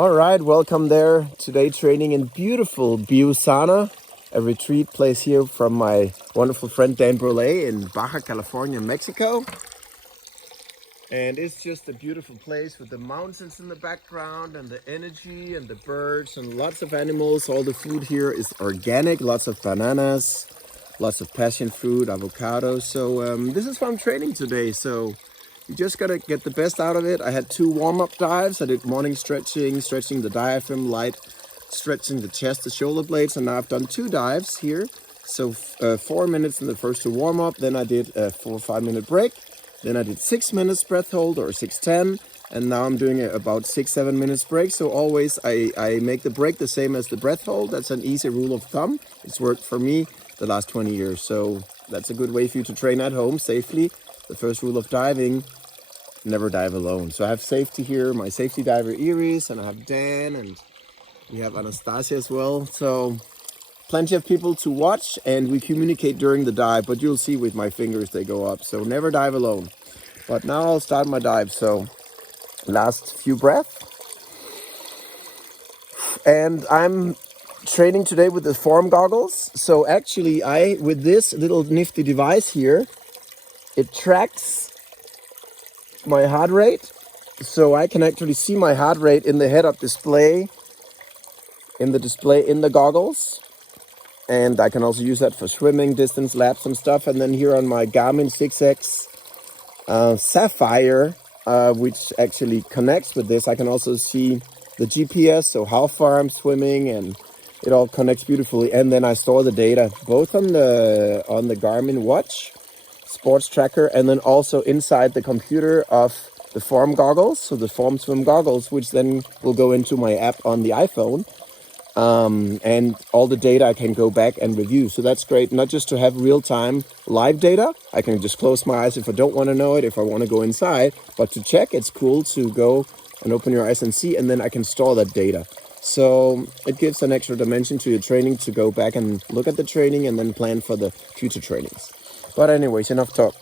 All right, welcome there. Today training in beautiful Biusana, a retreat place here from my wonderful friend Dan Brule in Baja California, Mexico. And it's just a beautiful place with the mountains in the background and the energy and the birds and lots of animals. All the food here is organic, lots of bananas, lots of passion fruit, avocados. So this is why I'm training today. So you just gotta get the best out of it. I had 2 warm-up dives. I did morning stretching the diaphragm, light stretching the chest, the shoulder blades, and now I've done 2 dives here. So 4 minutes in the first to warm up, then I did a 4 or 5 minute break. Then I did 6 minutes breath hold or 6-10, and now I'm doing about 6-7 minutes break. So always I make the break the same as the breath hold. That's an easy rule of thumb. It's worked for me the last 20 years. So that's a good way for you to train at home safely. The first rule of diving: never dive alone. So I have safety here, my safety diver Iris, and I have Dan, and we have Anastasia as well. So plenty of people to watch, and we communicate during the dive, but you'll see with my fingers they go up. So never dive alone. But now I'll start my dive. So last few breaths. And I'm training today with the form goggles. So actually with this little nifty device here, it tracks my heart rate. So I can actually see my heart rate in the head-up display, in the goggles. And I can also use that for swimming, distance, laps and stuff. And then here on my Garmin 6X Sapphire, which actually connects with this, I can also see the GPS, so how far I'm swimming, and it all connects beautifully. And then I store the data both on the Garmin watch, sports tracker, and then also inside the computer of the form goggles, so the form swim goggles, which then will go into my app on the iPhone. And all the data I can go back and review. So that's great, not just to have real-time live data. I can just close my eyes if I don't want to know it, if I want to go inside. But to check, it's cool to go and open your eyes and see, and then I can store that data. So it gives an extra dimension to your training to go back and look at the training and then plan for the future trainings. But anyways, enough talk.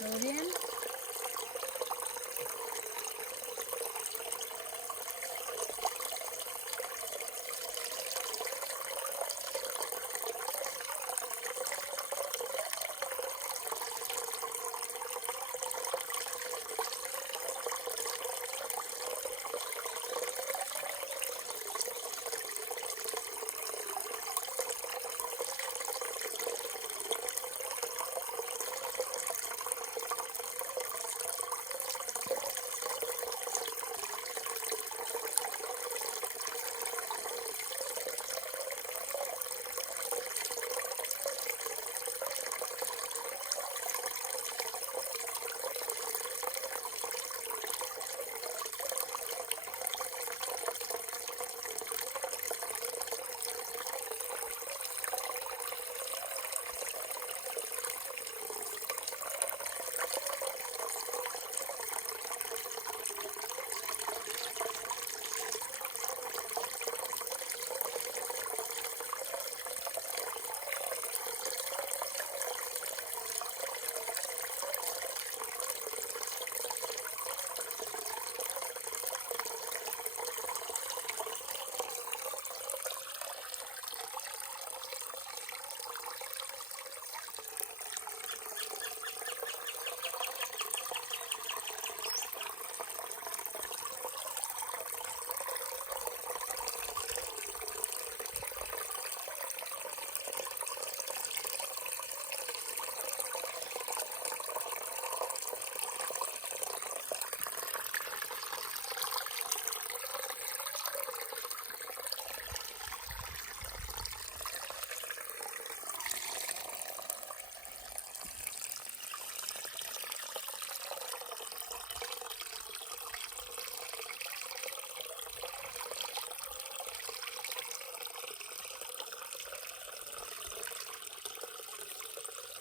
¿Todo bien?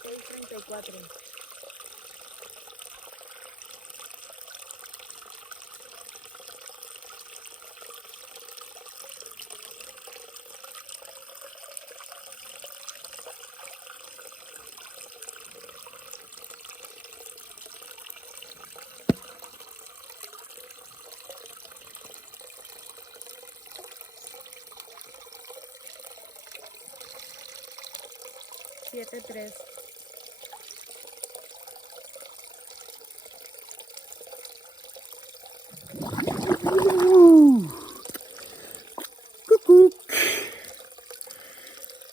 Seis 34. Siete 3.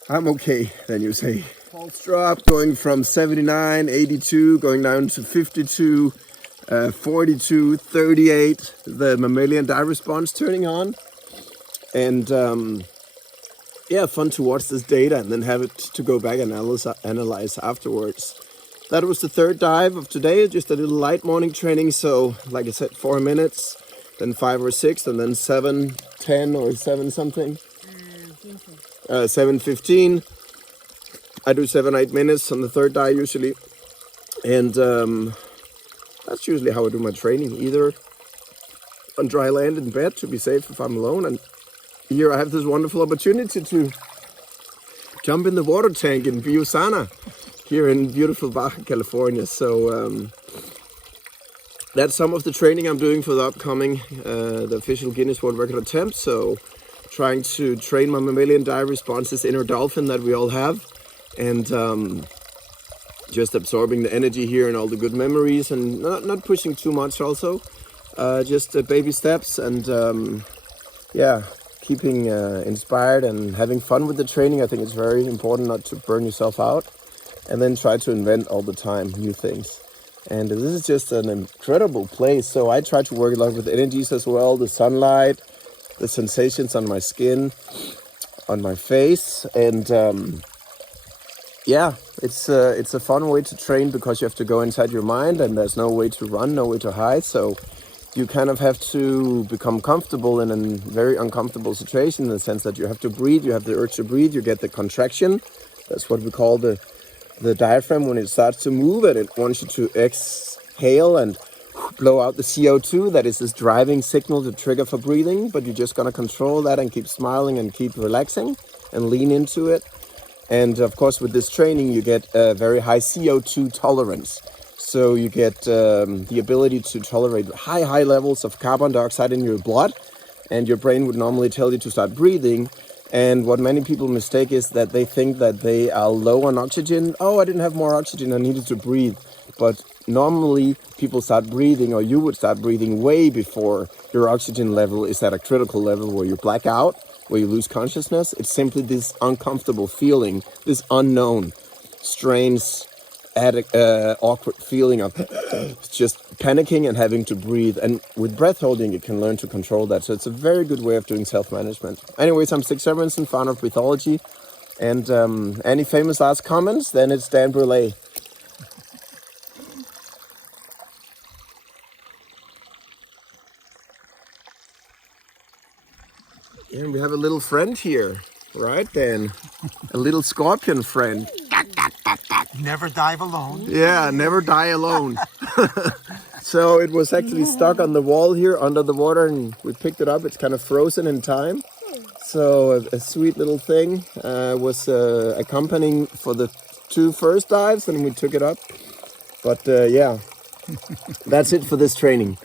I'm okay, then you say. Pulse drop going from 79, 82, going down to 52, 42, 38. The mammalian dive response turning on. And yeah, fun to watch this data and then have it to go back and analyze afterwards. That was the third dive of today, just a little light morning training. So like I said, 4 minutes, then 5 or 6, and then 7, 10 or 7 something. 7:15. I do 7-8 minutes on the third dive usually. And that's usually how I do my training, either on dry land in bed to be safe if I'm alone. And here I have this wonderful opportunity to jump in the water tank in Biosana here in beautiful Baja California. So that's some of the training I'm doing for the upcoming, the official Guinness World Record attempt. So trying to train my mammalian dive responses, inner dolphin that we all have, and just absorbing the energy here and all the good memories, and not pushing too much also, just baby steps, and yeah, keeping inspired and having fun with the training. I think it's very important not to burn yourself out, and then try to invent all the time new things. And this is just an incredible place, so I try to work a lot with energies as well, the sunlight, the sensations on my skin, on my face, and yeah, it's a fun way to train because you have to go inside your mind and there's no way to run, no way to hide. So you kind of have to become comfortable in a very uncomfortable situation, in the sense that you have to breathe, you have the urge to breathe, you get the contraction. That's what we call the diaphragm when it starts to move, and it wants you to exhale and blow out the CO2. That is this driving signal, the trigger for breathing, but you're just going to control that and keep smiling and keep relaxing and lean into it. And of course, with this training, you get a very high CO2 tolerance. So you get the ability to tolerate high levels of carbon dioxide in your blood, and your brain would normally tell you to start breathing. And what many people mistake is that they think that they are low on oxygen. Oh, I didn't have more oxygen, I needed to breathe. But normally people start breathing, or you would start breathing way before your oxygen level is at a critical level where you black out, where you lose consciousness. It's simply this uncomfortable feeling, this unknown, strange, awkward feeling of just panicking and having to breathe. And with breath holding, you can learn to control that. So it's a very good way of doing self-management. Anyways, I'm Stig Severinsen, founder of breatheology. And any famous last comments? Then it's Dan Brule. And we have a little friend here, right, Dan? A little scorpion friend. Never dive alone. Yeah, never die alone. So it was actually stuck on the wall here under the water, and we picked it up. It's kind of frozen in time. So a sweet little thing was accompanying for the 2 first dives, and we took it up. But yeah, that's it for this training.